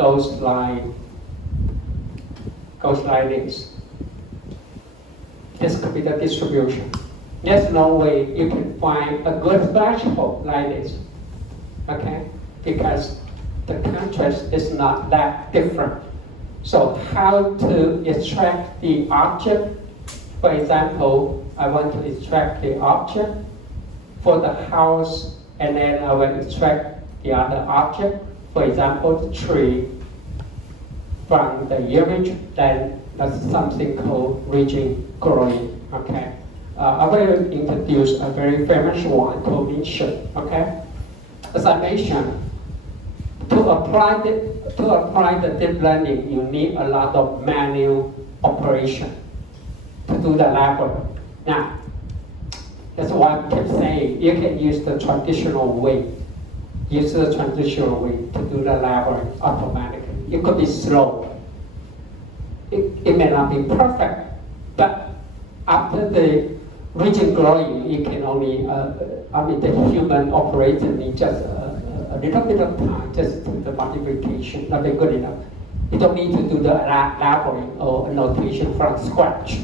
goes like this. This could be the distribution. There's no way you can find a good threshold like this, okay? Because the contrast is not that different. So how to extract the object? For example, I want to extract the object for the house, and then I will extract the other object. For example, the tree from the image, then that's something called region growing, okay? I will introduce a very famous one called mission, okay? As I mentioned, to apply the deep learning, you need a lot of manual operation to do the library. Now, that's why I keep saying you can use the traditional way. Use the traditional way to do the library automatically. It could be slow. It may not be perfect, but after the region growing, it can only, the human operator needs just a little bit of time just to do the multiplication, not be good enough. You don't need to do the labeling or notation from scratch.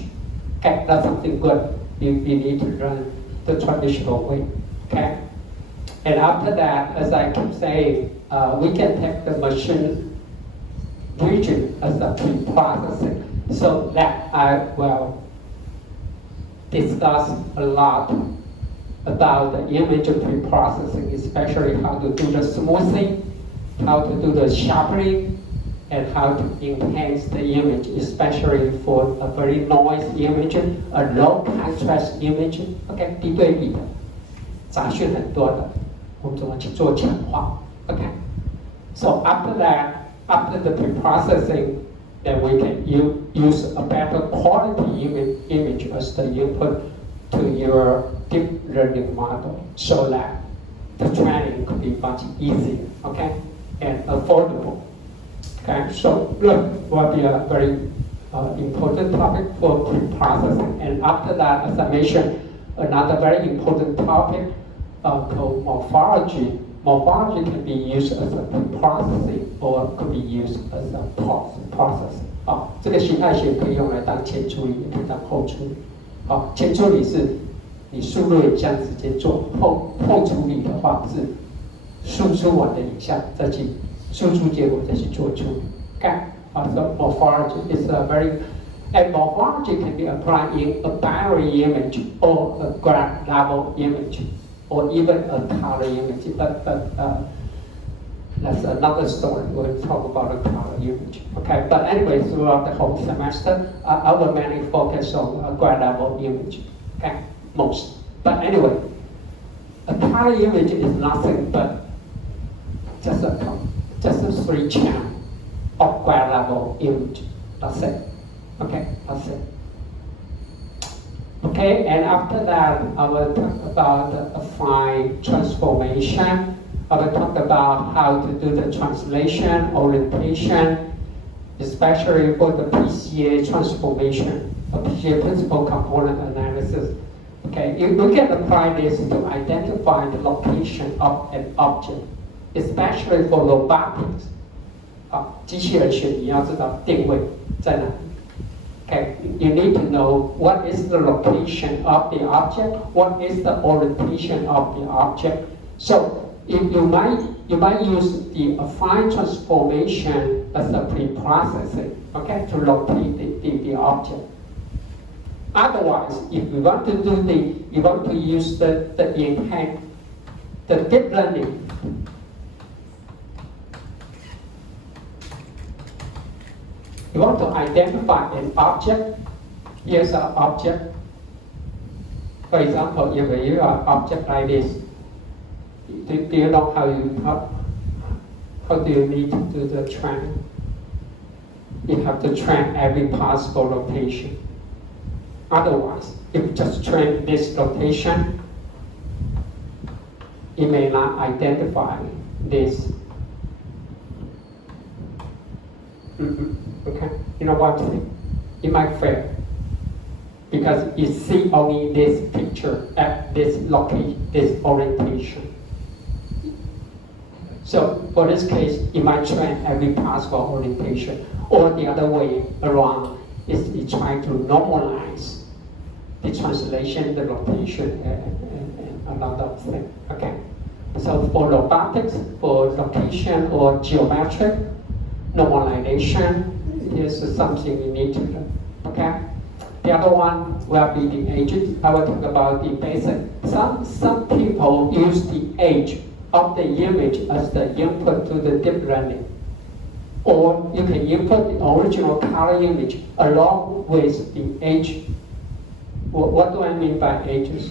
Okay, that's something good. You need to learn the traditional way. Okay, and after that, as I keep saying, we can take the machine region as a pre-processing, so that I will discuss a lot about the image pre-processing, especially how to do the smoothing, how to do the sharpening, and how to enhance the image, especially for a very noisy image, a low contrast image. OK， 低对比的，杂讯很多的，我们怎么去做强化 ？OK， so after that, after the pre-processing, then we can use a better quality image as the input to your deep learning model, so that the training could be much easier, okay, and affordable. Okay, so look, will be a very important topic for pre-processing. And after that, as I mentioned, another very important topic called morphology. Morphology can be used as a pre-processing or could be used as a post-processing. 这个形态学可以用来当前处理，也可以当后处理。前处理是你输入影像直接做，后处理的话是输出完的影像再去输出结果再去做处理。Okay, so morphology is and morphology can be applied in a binary image or a graph level image, or even a color image. But that's another story. We'll talk about a color image. Okay, but anyway, throughout the whole semester, I will mainly focus on a graph level image. Okay, most. But anyway, a color image is nothing but just a 3 channel of graph level image. That's it. Okay, that's it. Okay, and after that, I will talk about the affine transformation. I will talk about how to do the translation, orientation, especially for the PCA transformation, the PCA principal component analysis. Okay, we can apply this to identify the location of an object, especially for robotics. 机器人学你要知道定位在哪里。Okay, you need to know what is the location of the object, what is the orientation of the object. So you might use the affine transformation as a pre-processing, okay, to locate the object. Otherwise, if you want to use the deep learning. You want to identify an object. Here's an object. For example, if you have an object like this, do you know how do you need to do the train? You have to train every possible location. Otherwise, if you just train this location, it may not identify this. Okay, you know what I'm saying? It might fail because you see only this picture at this location, this orientation. So for this case, it might train every possible orientation, or the other way around is it trying to normalize the translation, the rotation, and a lot of things. Okay. So for robotics, for location or geometric normalization, is something you need to learn. Okay. The other one will be the ages. I will talk about the basic. Some people use the age of the image as the input to the deep learning. Or you can input the original color image along with the age. What do I mean by ages?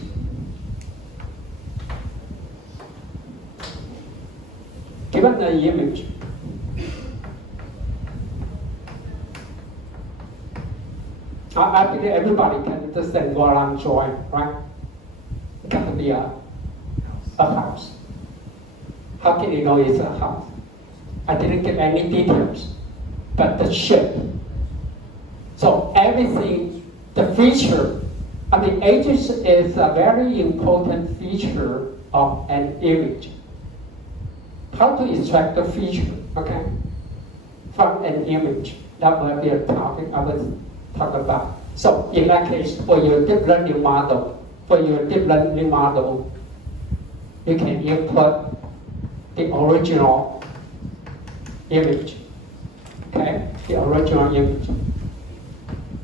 Given the image, I believe everybody can understand what I'm drawing, right? It got to be a house. How can you know it's a house? I didn't get any details, but the shape. So everything, the feature, ages is a very important feature of an image. How to extract the feature, okay, from an image? That will be a topic I will talk about. So in that case, for your deep learning model, you can input the original image, okay, the original image.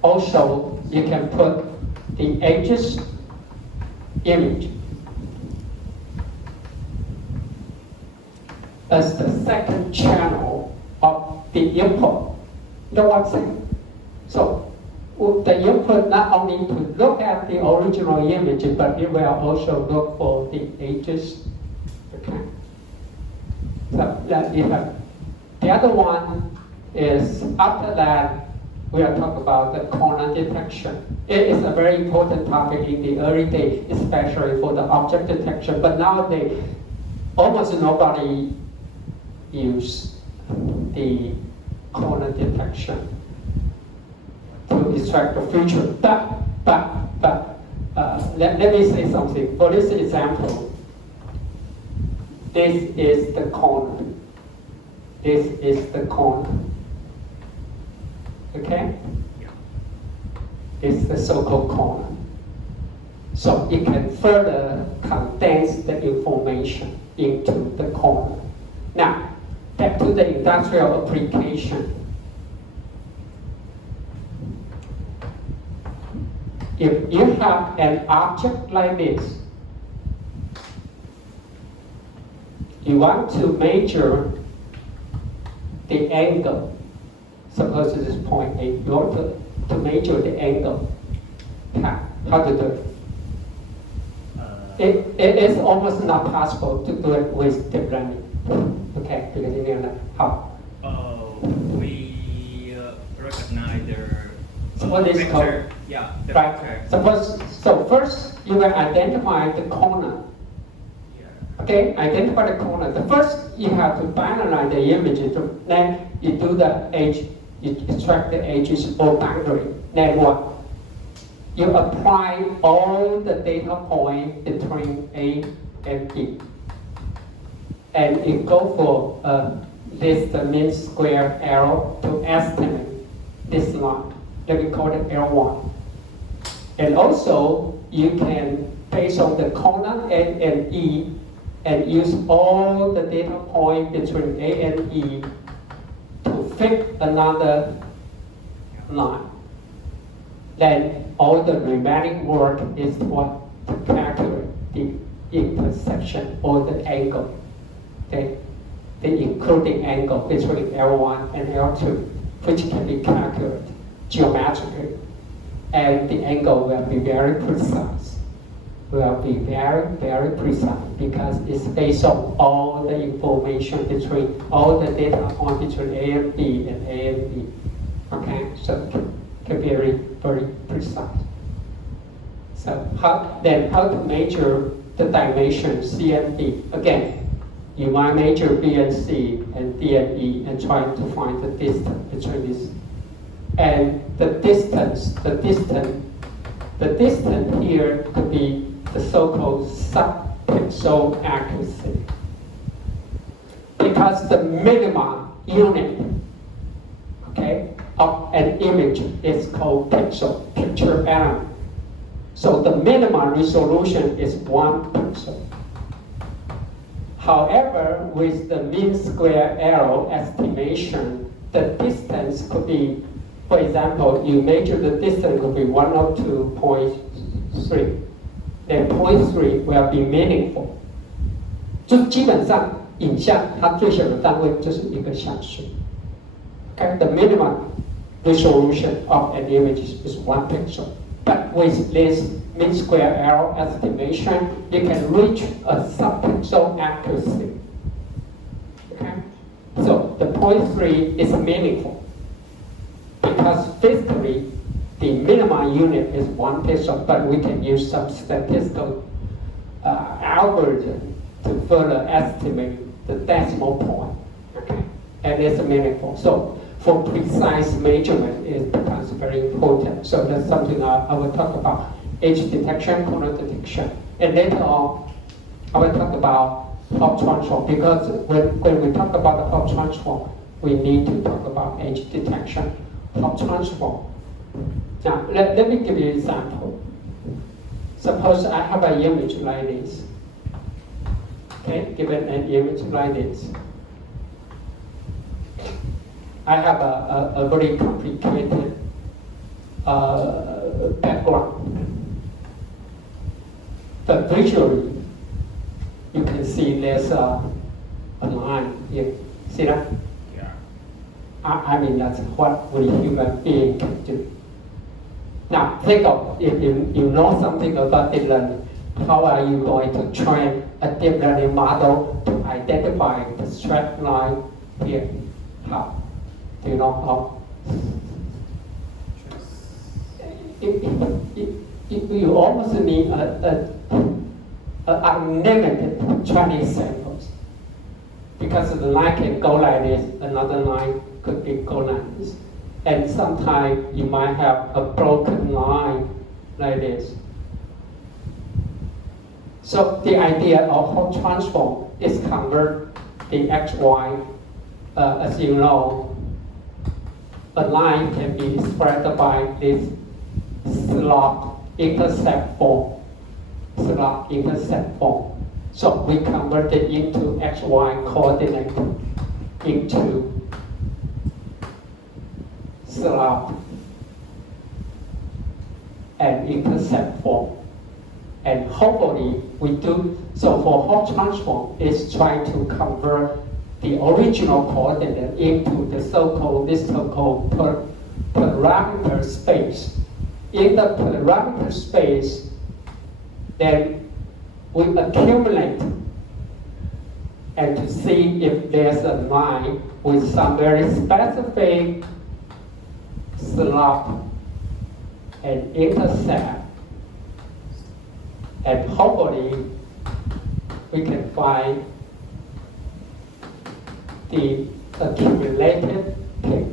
Also, you can put the ages image as the second channel of the input. You know what I'm saying? So the input not only to look at the original image, but it will also look for the ages. Okay. So that you have. The other one is after that we'll talk about the corner detection. It is a very important topic in the early days, especially for the object detection. But nowadays, almost nobody use the corner detection to extract the feature. But let me say something. For this example, this is the corner. This is the corner. Okay? It's the so-called corner. So it can further condense the information into the corner. Now, back to the industrial application. If you have an object like this, you want to measure the angle. Suppose this is point A. You want to measure the angle. How to do it? It is almost not possible to do it with deep learning. Okay, because you know how. We recognize their what is vector. called? Yeah, the Right. vector. So first you will identify the corner. Yeah. Okay, identify the corner. The first you have to finalize the image. Then you do the edge. You extract the edges or boundary. Then what? You apply all the data points between A and B. And you go for this the mean square error to estimate this line. Let me call it L1. And also, you can, based on the corner A and E, and use all the data points between A and E to fit another line. Then all the remaining work is what to calculate the intersection or the angle. Okay? The including angle between L1 and L2, which can be calculated geometrically. And the angle will be very precise. Will be very, very precise because it's based on all the information between all the data points between A and B and A and B. Okay, so it can be very, very precise. So how to measure the dimension C and D? Again, you might measure B and C and D and E and try to find the distance between these. And the distance here could be the so-called sub-pixel accuracy. because the minimum unit, okay, of an image is called pixel, picture element. So the minimum resolution is 1 pixel. However, with the mean square error estimation, the distance could be, for example, you measure the distance could be 102.3, then 0.3 will be meaningful. 就基本上影像它最小的单位就是1个像素。Okay, the minimum resolution of an image is 1 pixel. But with this mean square error estimation, you can reach a sub-pixel accuracy. Okay? So the 0.3 is meaningful because physically the minimum unit is 1 pixel, but we can use some statistical algorithm to further estimate the decimal point. Okay? And it's meaningful. So for precise measurement, it becomes very important. So that's something I will talk about. Edge detection, corner detection. And later on, I will talk about Hop transform, because when we talk about the Hop transform, we need to talk about edge detection, Hop transform. Now, let me give you an example. Suppose I have an image like this. Okay, given an image like this. I have a very complicated background. But visually, you can see there's a line here. See that? Yeah. I mean, that's what we human being can do. Now, think of if you know something about deep learning, how are you going to train a deep learning model to identify the straight line here? How? Do you know how? You almost need unlimited training samples, because the line can go like this, another line could be go like this, and sometimes you might have a broken line like this. So the idea of Hop transform is convert the XY, as you know, a line can be expressed by this slope-intercept form. Slope-intercept form. So we convert it into XY coordinate into slope and intercept form. And hopefully we do, so for Hop transform is trying to convert the original coordinate into the so-called parameter space. In the parameter space, then we accumulate and to see if there's a line with some very specific slope and intercept, and hopefully we can find the accumulated peak.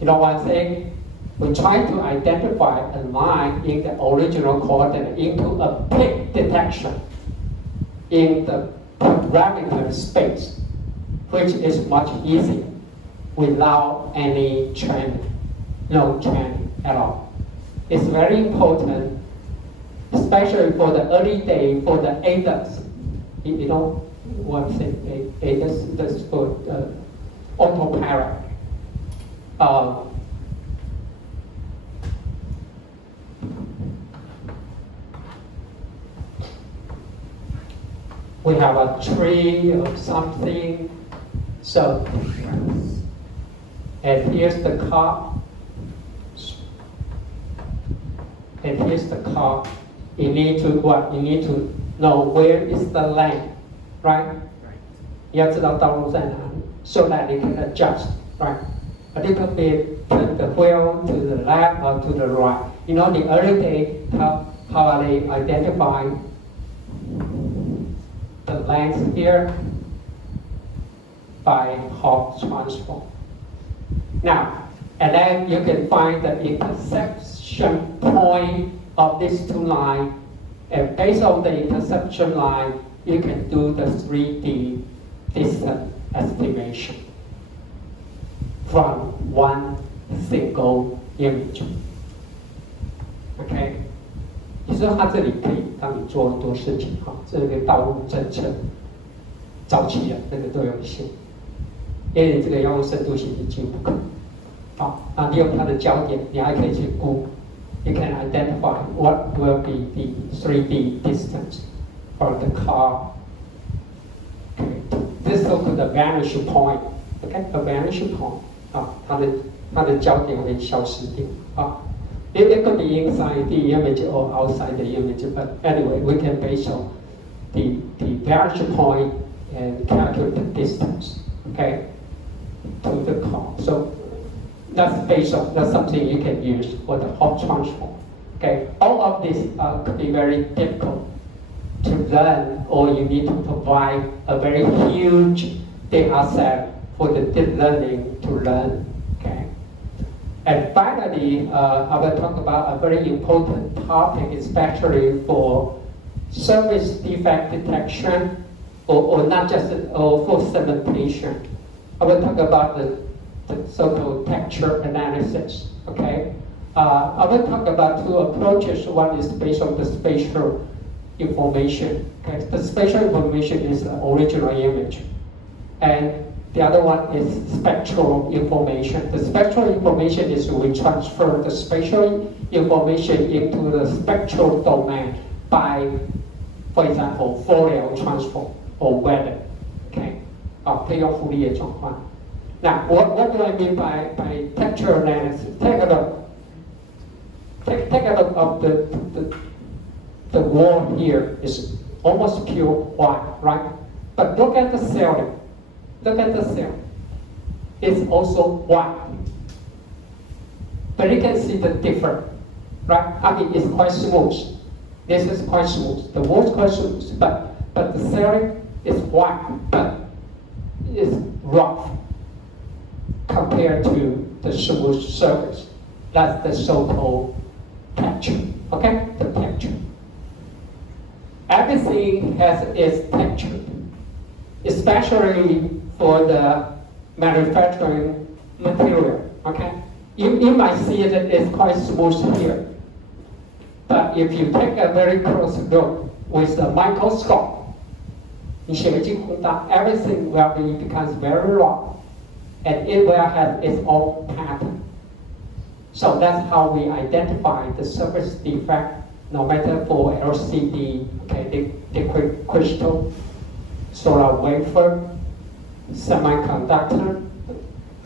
You know what I'm saying? We try to identify a line in the original coordinate into a peak detection in the parameter space, which is much easier without any training, no training at all. It's very important, especially for the early day, for the ADAS. You know what I'm saying? ADAS, that's for autopilot. We have a tree or something, so, and here's the car, and here's the car. You need to what? You need to know where is the lane, right? 你要知道道路在哪里 so that you can adjust, right? A little bit turn the wheel to the left or to the right. You know, the early day, how are they identifying the length here? By Hop transform. Now, and then you can find the intersection point of these two lines, and based on the intersection line, you can do the 3D distance estimation from one single image. OK， 你说它这里可以让你做很多事情哈，这个道路政策早期的那个都有写，因为你这个要用深度学习几乎不可能。好，那利用它的焦点，你还可以去估。You can identify what will be the 3D distance for the car. Okay. This so-called vanish point. Okay, a vanish point. 啊，它的焦点会消失掉。啊 ，it could be inside the image or outside the image, but anyway, we can base on the vanish point and calculate the distance. Okay, to the car. So that's something you can use for the Hopf transform. Okay, all of this could be very difficult to learn, or you need to provide a very huge data set for the deep learning to learn. Okay, and finally, I will talk about a very important topic, especially for service defect detection, or not just for segmentation. I will talk about the so-called texture analysis. Okay, I will talk about two approaches. One is based on the spatial information. Okay, the spatial information is the original image, and the other one is spectral information. The spectral information is we transfer the spatial information into the spectral domain by, for example, Fourier transform or weather. Okay, 可以用傅立叶转换。Now, what do I mean by texture analysis? Take a look of the wall here is almost pure white, right? But look at the ceiling. Look at the ceiling. It's also white. But you can see the difference, right? I mean, it's quite smooth. This is quite smooth. The wall is quite smooth, but the ceiling is white, but it's rough compared to the smooth surface. That's the so-called texture. Okay, the texture. Everything has its texture, especially for the manufacturing material. Okay, you might see that it's quite smooth here, but if you take a very close look with a microscope, everything becomes very rough, and it will have its own pattern. So that's how we identify the surface defect, no matter for LCD, okay, liquid crystal, solar wafer, semiconductor.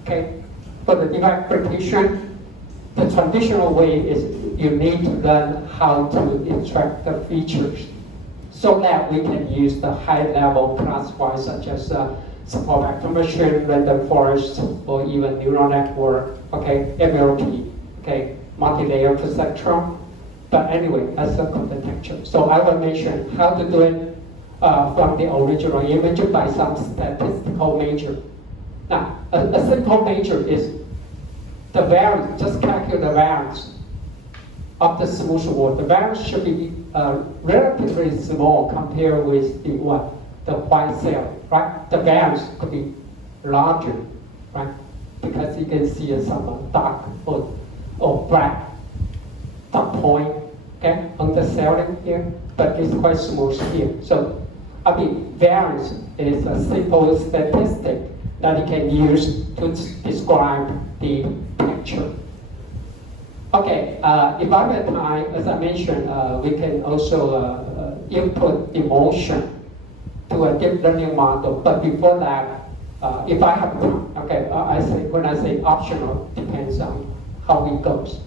Okay, for the defect prediction, the traditional way is you need to learn how to extract the features so that we can use the high-level classifiers such as support vector machine, random forest, or even neural network, okay, MLP, okay, multi-layer perceptron. But anyway, that's the texture. So I will mention how to do it from the original image by some statistical measure. Now, a simple measure is the variance, just calculate the variance of the smooth wall. The variance should be relatively small compared with the what? The white cell, right? The variance could be larger, right? Because you can see some dark or black dot point, okay, on the ceiling here, but it's quite smooth here. So, I mean, variance is a simple statistic that you can use to describe the picture. Okay, if I have time, as I mentioned, we can also input emotion to a deep learning model. But before that, if I have time, okay, when I say optional, depends on how it goes.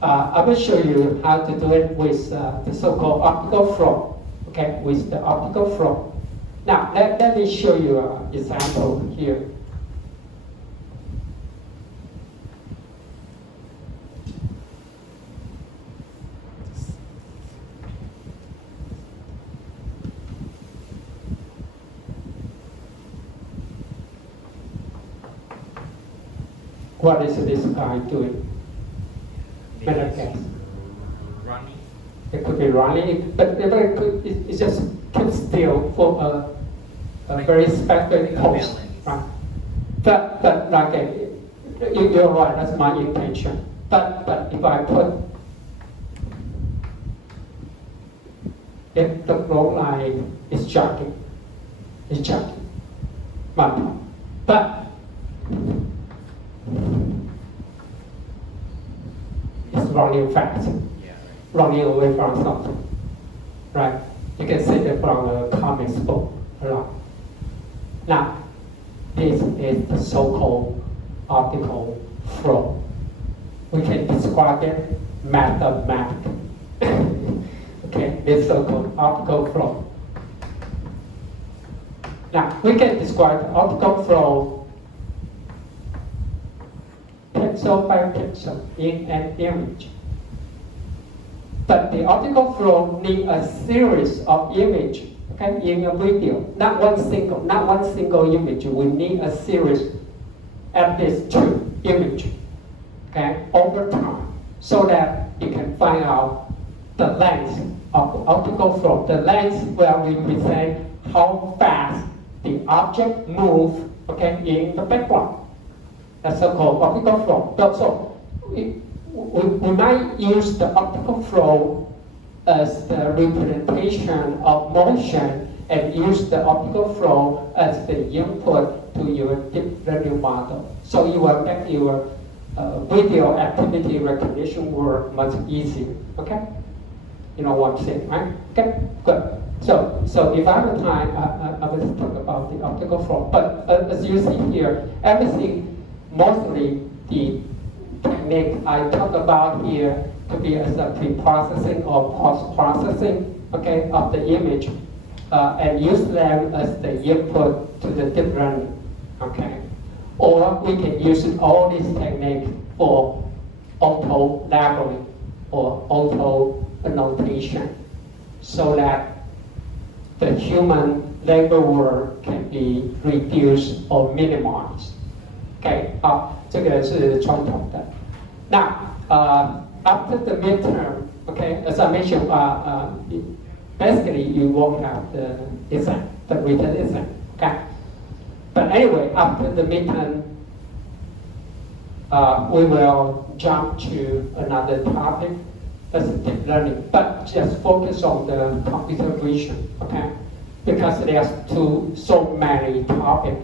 I will show you how to do it with the so-called optical flow. Okay, with the optical flow. Now, let me show you an example here. What is this guy doing? Better guess. Running. It could be running, but it just keep still for a very specific post, right? But like you're right, that's my intention. But if I put, if the growth line is jogging, my point. But it's running fast, running away from something, right? You can see it from the comics book a lot. Now, this is the so-called optical flow. We can describe it mathematically. Okay, this so-called optical flow. Now, we can describe the optical flow pixel by pixel in an image. But the optical flow needs a series of images, okay, in a video, not one single image. We need a series, at least 2 images, okay, over time, so that you can find out the length of the optical flow. The length where we represent how fast the object moves, okay, in the background. That's so-called optical flow. So we might use the optical flow as the representation of motion and use the optical flow as the input to your deep learning model. So you will make your video activity recognition work much easier, okay? You know what I'm saying, right? Okay, good. So if I have time, I will talk about the optical flow. But as you see here, everything, mostly the technique I talk about here could be as a pre-processing or post-processing, okay, of the image, and use them as the input to the deep learning, okay? Or we can use all these techniques for auto labeling or auto annotation, so that the human labor work can be reduced or minimized. Okay, 好，这个是传统的。那after the midterm, okay, as I mentioned, basically you won't have the exam, the written exam, okay. But anyway, after the midterm, we will jump to another topic, as deep learning, but just focus on the computer vision, okay? Because there's so many topics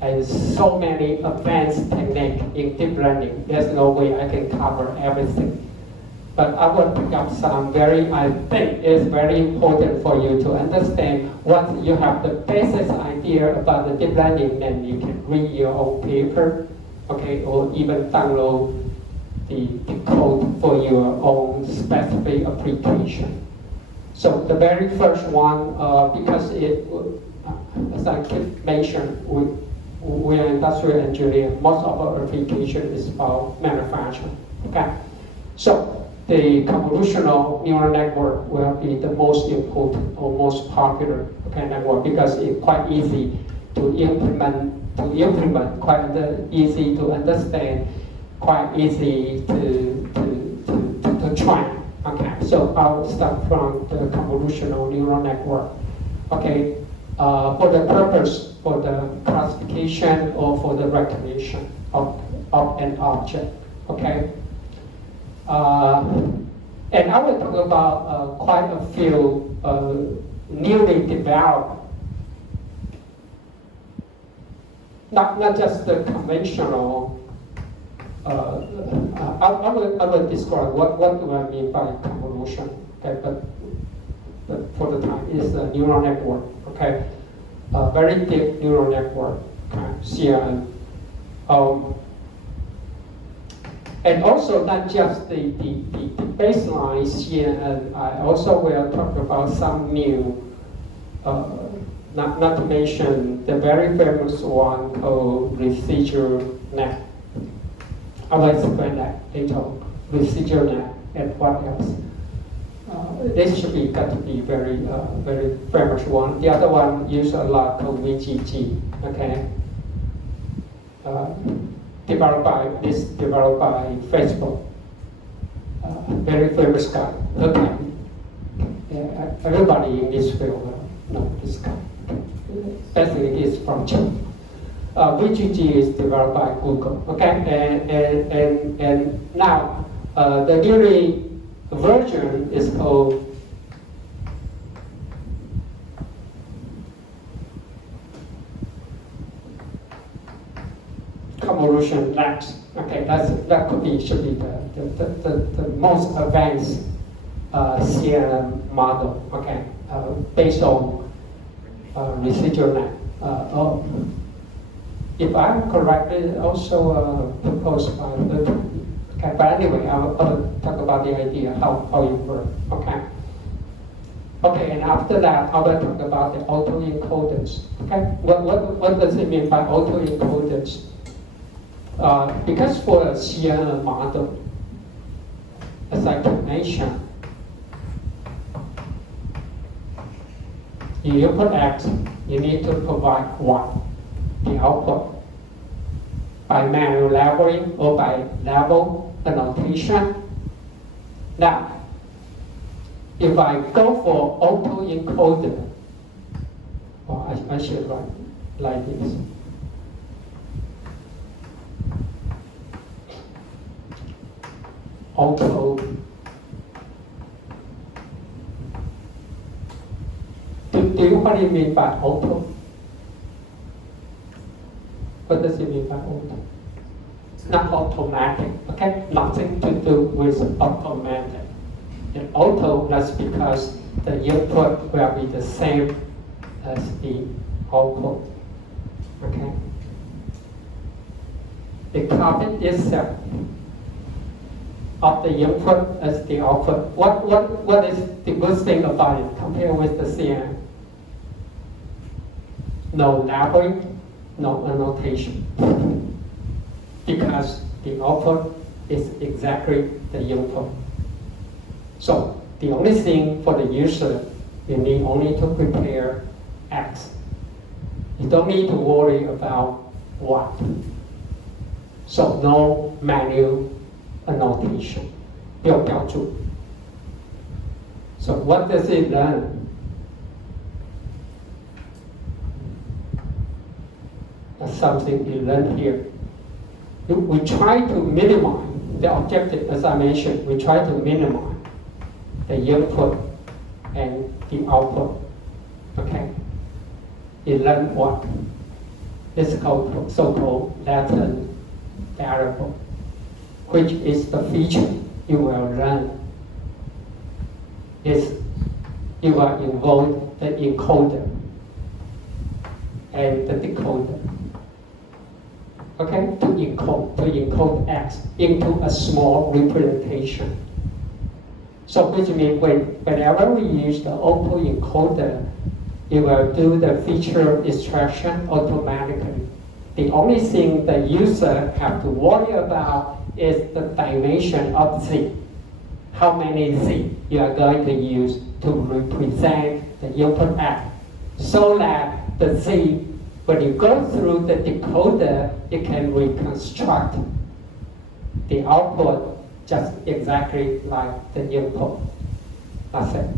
and so many advanced techniques in deep learning. There's no way I can cover everything. But I will pick up some I think is very important for you to understand. Once you have the basic idea about the deep learning, then you can read your own paper, okay, or even download the code for your own specific application. So the very first one, because as I keep mentioning, we are industrial engineer. Most of our application is about manufacturing. Okay, so the convolutional neural network will be the most important or most popular, okay, network, because it's quite easy to implement, quite easy to understand, quite easy to train. Okay, so I'll start from the convolutional neural network. Okay, for the purpose, for the classification or for the recognition of an object. Okay, and I will talk about quite a few newly developed, not just the conventional. I will describe what do I mean by convolution. Okay, but for the time is a neural network. Okay, very deep neural network. Okay, CNN. And also not just the baseline CNN. I also will talk about some new. Not to mention the very famous one called residual net. I will explain that later. Residual net and what else? This should be got to be very famous one. The other one used a lot called VGG. Okay, developed by Facebook. Very famous guy. Okay, everybody in this field know this guy. basically is from China. YuanZe is developed by Google. Okay, and now the new version is called convolution labs. Okay, that should be the most advanced CNN model. Okay, based on residual net. If I'm correct, it also proposed by the. Okay, but anyway, I'll talk about the idea how it works. Okay. Okay, and after that, I will talk about the autoencoders. Okay, what does it mean by autoencoders? Because for a CNN model, as I mentioned, you input X, you need to provide Y, the output, by manual labeling or by level annotation. Now, if I go for autoencoder, well, I should write like this. Auto. Do you what do you mean by auto? What does it mean by auto? Not automatic, okay? Nothing to do with automatic. And auto, that's because the input will be the same as the output, okay? The copy itself of the input as the output. What is the good thing about it compared with the CNN? No labeling, no annotation. Because the output is exactly the input. So the only thing for the user, you need only to prepare X. You don't need to worry about what. So no manual annotation. 没有标注. So what does it learn? That's something you learn here. We try to minimize the objective, as I mentioned, we try to minimize the input and the output. Okay? It learns what? It's called so-called latent variable, which is the feature you will learn. Is you will involve the encoder and the decoder. Okay, to encode X into a small representation. So which means whenever we use the autoencoder, it will do the feature extraction automatically. The only thing the user have to worry about is the dimension of Z. How many Z you are going to use to represent the input X, so that the Z, when you go through the decoder, it can reconstruct the output just exactly like the input. That's it.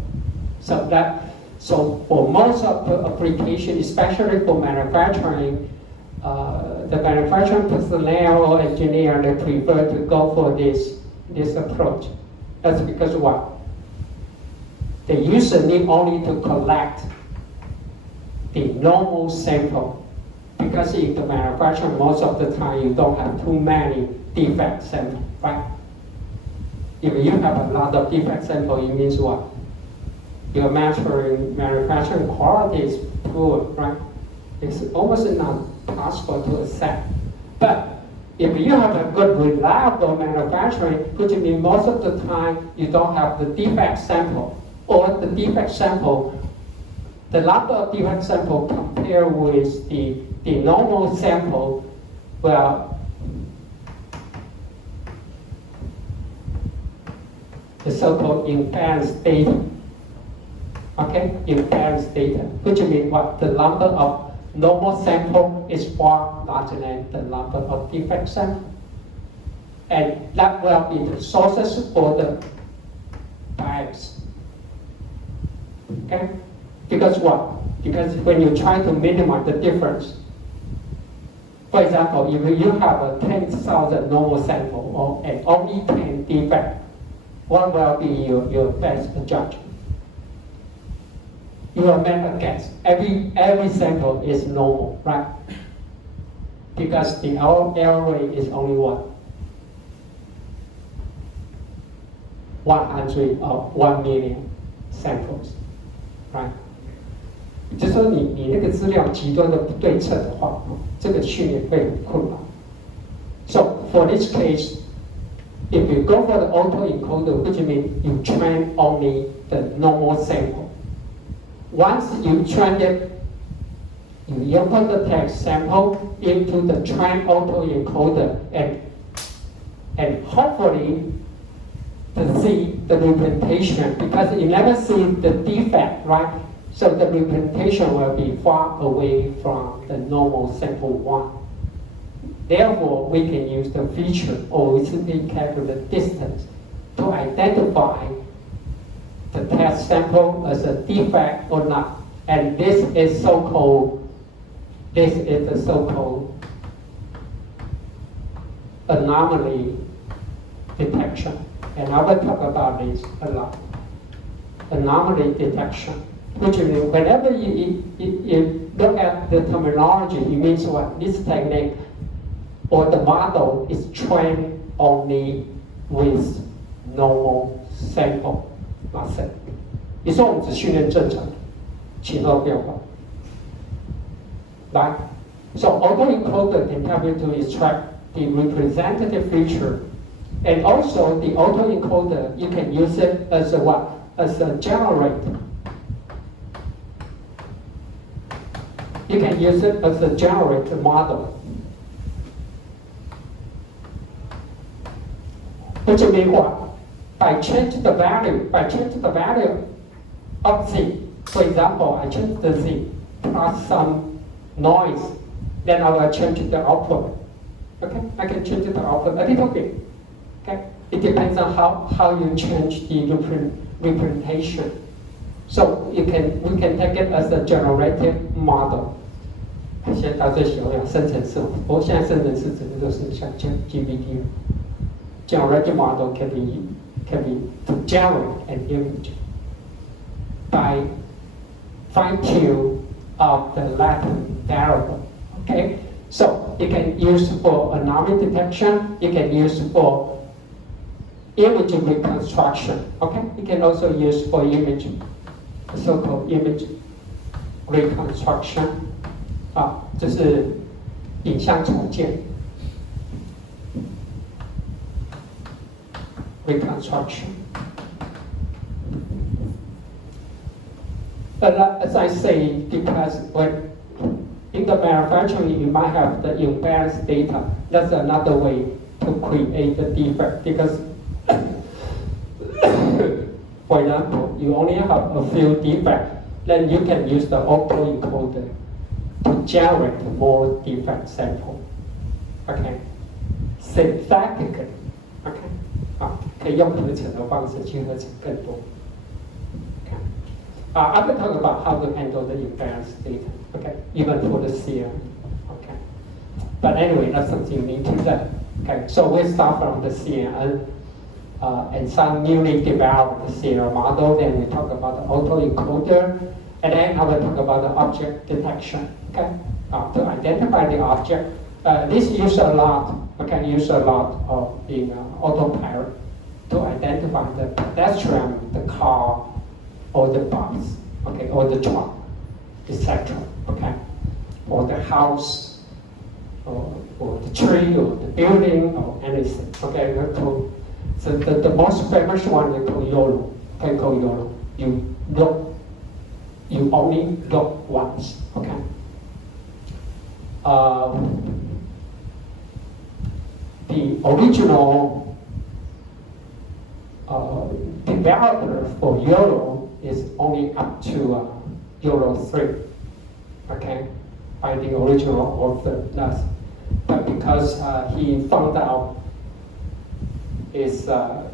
So for most of the application, especially for manufacturing, the manufacturing personnel or engineer, they prefer to go for this approach. That's because what? The user need only to collect the normal sample, because in the manufacturing, most of the time you don't have too many defect samples, right? If you have a lot of defect sample, it means what? Your manufacturing quality is poor, right? It's almost not possible to accept. But if you have a good, reliable manufacturing, which means most of the time you don't have the defect sample, or the defect sample, the number of defect sample compared with the normal sample, well, the so-called imbalance data. Okay, imbalance data, which means what? The number of normal sample is far larger than the number of defect sample. And that will be the sources for the bias. Okay? Because what? Because when you try to minimize the difference, for example, if you have a 10,000 normal sample or and only 10 defect, what will be your best judge? You will make a guess. Every sample is normal, right? Because the error rate is only what? 100 of 1 million samples, right? 就是说你那个资料极端的不对称的话，这个训练会很困难。So for this case, if you go for the autoencoder, which means you train only the normal sample. Once you train it, you input the text sample into the trained autoencoder and hopefully to see the representation because you never see the defect, right? So the representation will be far away from the normal sample one. Therefore, we can use the feature OECD calculate distance to identify the test sample as a defect or not. And this is the so-called anomaly detection. And I will talk about this a lot. Anomaly detection, which means whenever you look at the terminology, it means what? This technique or the model is trained only with normal sample, not set. 你说我们只训练正常的，其他不要管。Right? So autoencoder can help you to extract the representative feature. And also the autoencoder, you can use it as a what? As a generator. You can use it as a generator model. Which means what? By changing the value of Z. For example, I change the Z plus some noise, then I will change the output. Okay, I can change the output a little bit. Okay, it depends on how you change the representation. So we can take it as a generative model. 现在大家最喜欢讲生成式，不过现在生成式指的就是像 GPT。Generative model can be to generate an image by fine-tune of the latent variable. Okay, so you can use for anomaly detection. You can use for image reconstruction. Okay, you can also use for image, so-called image reconstruction. 这是影像重建 reconstruction. But as I say, because when in the manufacturing you might have the imbalanced data, that's another way to create the defect. Because, for example, you only have a few defects, then you can use the autoencoder to generate more defect sample. Okay, synthetically. Okay. 可以用合成的方式去合成更多。Okay. I will talk about how to handle the imbalanced data. Okay, even for the CR. Okay. But anyway, that's something you need to learn. Okay, so we start from the CR and some newly developed CR model. Then we talk about the autoencoder, and then I will talk about the object detection. Okay, to identify the object. This use a lot. Okay, use a lot of in autopilot to identify the pedestrian, the car, or the bus, okay, or the truck, etc. Okay, or the house, or the tree, or the building, or anything. Okay, so the most famous one is called YOLO. Okay, called YOLO. You only look once. Okay. The original developer for YOLO is only up to YOLO 3, okay, by the original author. But because he found out his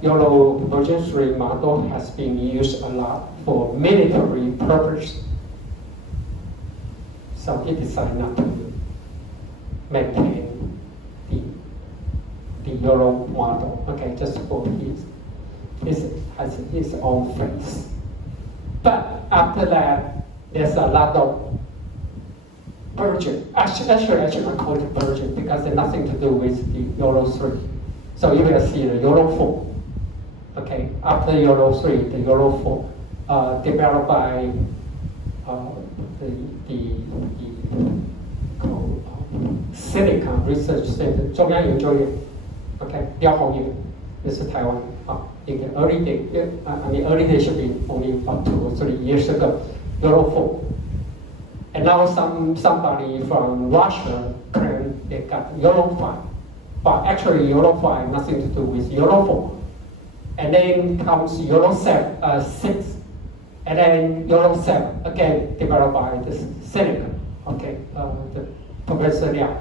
YOLO version 3 model has been used a lot for military purpose. So he decided not to maintain the Euro model. Okay, just for his has his own face. But after that, there's a lot of version. Actually, I should not call it version because it has nothing to do with the Euro 3. So you will see the Euro 4. Okay, after Euro 3, the Euro 4, developed by the Silicon Research Center 中央研究院 ，OK， 廖宏宇，这是台湾一个 early day， I mean early day should be only about 2 or 3 years ago, Euro 4. And now somebody from Russia claimed they got Euro 5, but actually Euro 5 nothing to do with Euro 4. And then comes Euro 6, and then Euro 7 again developed by the Silicon, okay, the Professor Liao.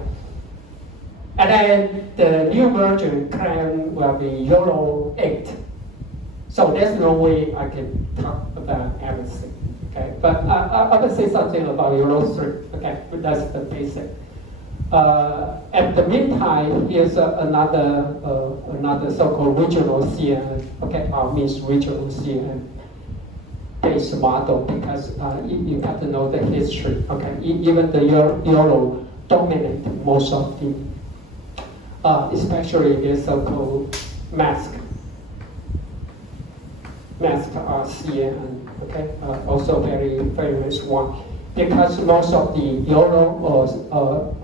And then the new version claim will be Euro 8. So there's no way I can talk about everything. Okay, but I will say something about Euro 3. Okay, but that's the basic. At the meantime, here's another so-called regional CNN. Okay, means regional CNN based model because you have to know the history. Okay, even the Euro dominate most of the, especially the so-called mask CNN. Okay, also very famous one because most of the Euro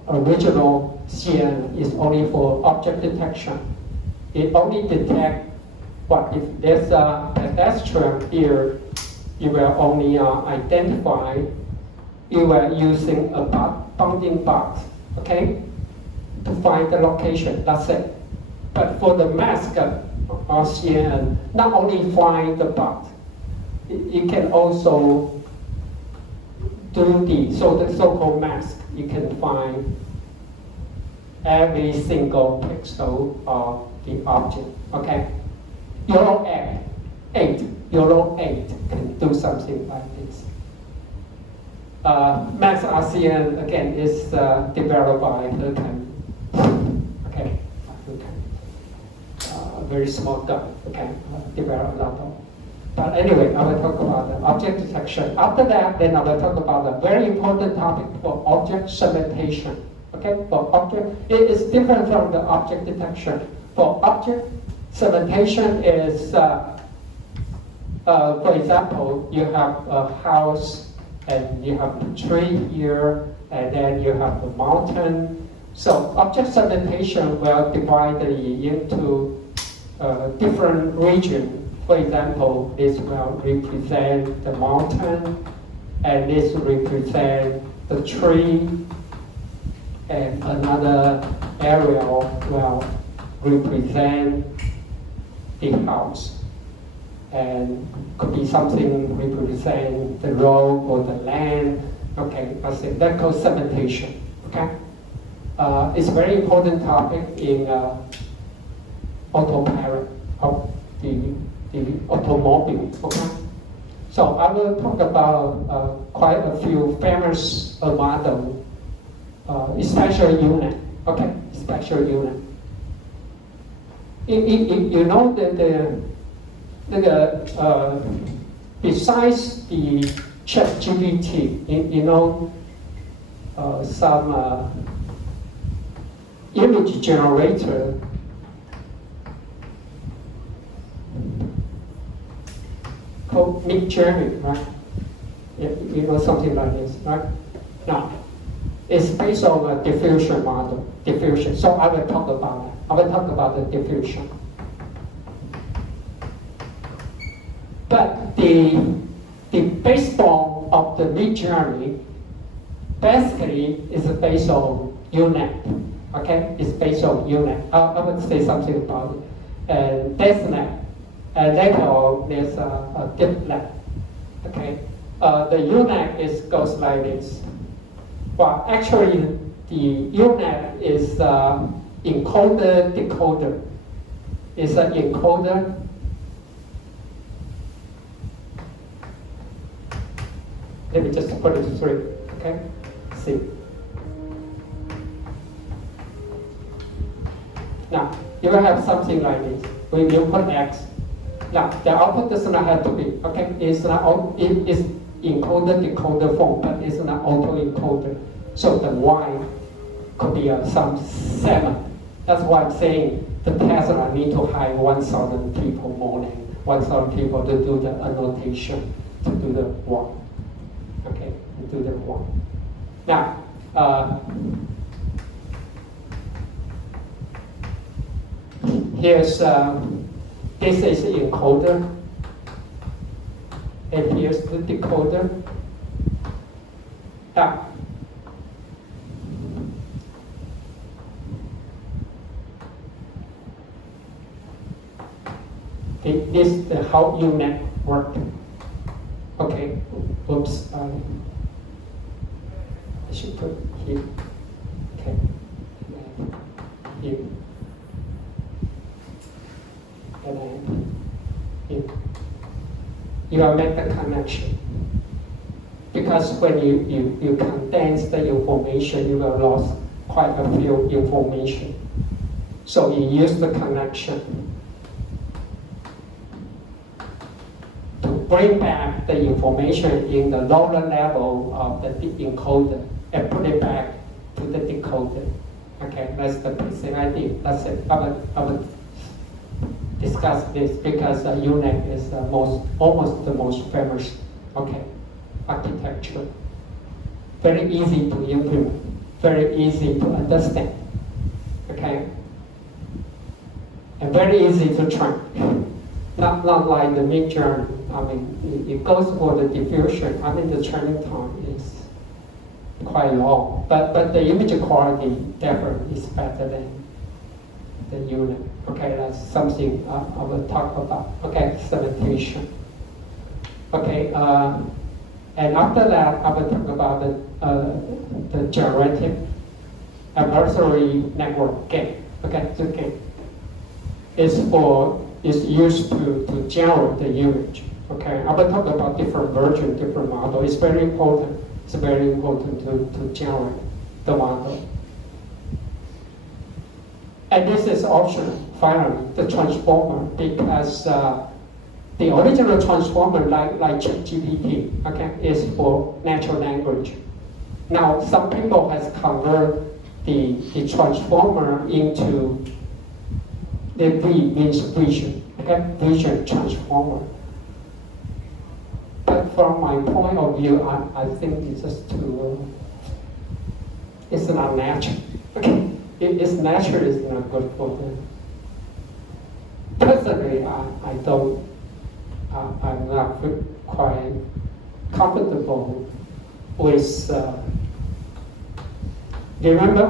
original CNN is only for object detection. It only detects what if there's a pedestrian here, you will only identify. You were using a bounding box, okay, to find the location. That's it. But for the mask or CNN, not only find the box, it can also do the so-called mask. You can find every single pixel of the object. Okay, Euro 8 can do something like this. Max RCN again is developed by Hurkan. Okay, Hurkan. Very small guy. Okay, developed a lot of. But anyway, I will talk about the object detection. After that, then I will talk about a very important topic for object segmentation. Okay, for object, it is different from the object detection. For object segmentation is, for example, you have a house and you have a tree here, and then you have a mountain. So object segmentation will divide into different regions. For example, this will represent the mountain, and this represent the tree, and another area will represent the house, and could be something represent the road or the land. Okay, I say that called segmentation. Okay, it's a very important topic in autopilot of the automobile. Okay, so I will talk about quite a few famous models, especially unit. Okay, special unit. You know that besides the ChatGPT, you know some image generator. Called Midjourney, right? You know something like this, right? Now, it's based on a diffusion model, diffusion. So I will talk about that. I will talk about the diffusion. But the backbone of the Midjourney basically is based on UNet. Okay, it's based on UNet. I would say something about it. And DesNet. And later there's a DeepNet. Okay, the UNet goes like this. Well, actually, the UNet is encoder decoder. It's an encoder. Let me just put it through. Okay, See? Now, you will have something like this. When you put X, now the output does not have to be, okay? It's not, it is encoder decoder form, but it's not auto-encoder. So the Y could be some 7. That's why I'm saying the Tesla need to hire 1,000 people more than 1,000 people to do the annotation, to do the Y. Okay, to do the Y. Now, here's, this is the encoder, and here's the decoder. Now, this is how UNet work. Okay, oops, I should put here. Okay, and here, and then here. You will make the connection. Because when you condense the information, you will lose quite a few information. So you use the connection to bring back the information in the lower level of the encoder and put it back to the decoder. Okay, that's the basic idea. That's it. I would discuss this because UNet is almost the most famous, okay, architecture. Very easy to implement, very easy to understand, okay, and very easy to train. Not like the mid-journey. I mean, it goes for the diffusion. I mean, the training time is quite long, but the image quality definitely is better than the UNet. Okay, that's something I will talk about. Okay, segmentation. Okay, and after that, I will talk about the generative adversary network GATE. Okay, so GATE is used to generate the image. Okay, I will talk about different version, different model. It's very important. It's very important to generate the model. And this is optional, finally, the transformer, because the original transformer, like GPT, okay, is for natural language. Now, some people has converted the transformer into the V means vision, okay, vision transformer. But from my point of view, I think it's just too, it's not natural, okay. It's natural, it's not good for them. Personally, I don't, I'm not quite comfortable with, remember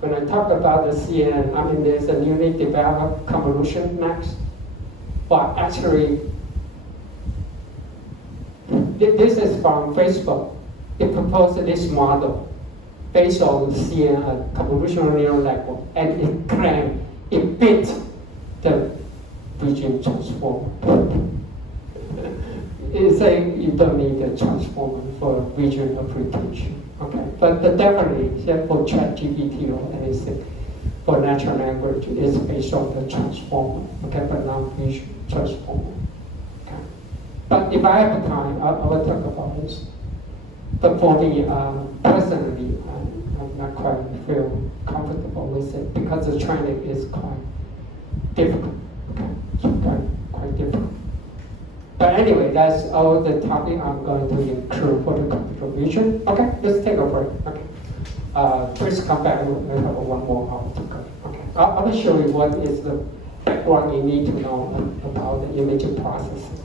when I talk about the CNN, I mean there's a newly developed convolution next, but actually, this is from Facebook. It proposed this model based on CNN, convolutional neural network, and it claimed it beat the vision transformer. It's saying you don't need a transformer for vision application. Okay, but definitely, for ChatGPT or anything, for natural language, it's based on the transformer. Okay, but not vision transformer. Okay, but if I have time, I will talk about this. But for me, personally, I'm not quite feel comfortable with it because the training is quite difficult. Okay, it's quite difficult. But anyway, that's all the topic I'm going to include for the computer vision. Okay, let's take a break. Okay, please come back. We have one more hour to go. Okay, I will show you what is the background you need to know about the image processing.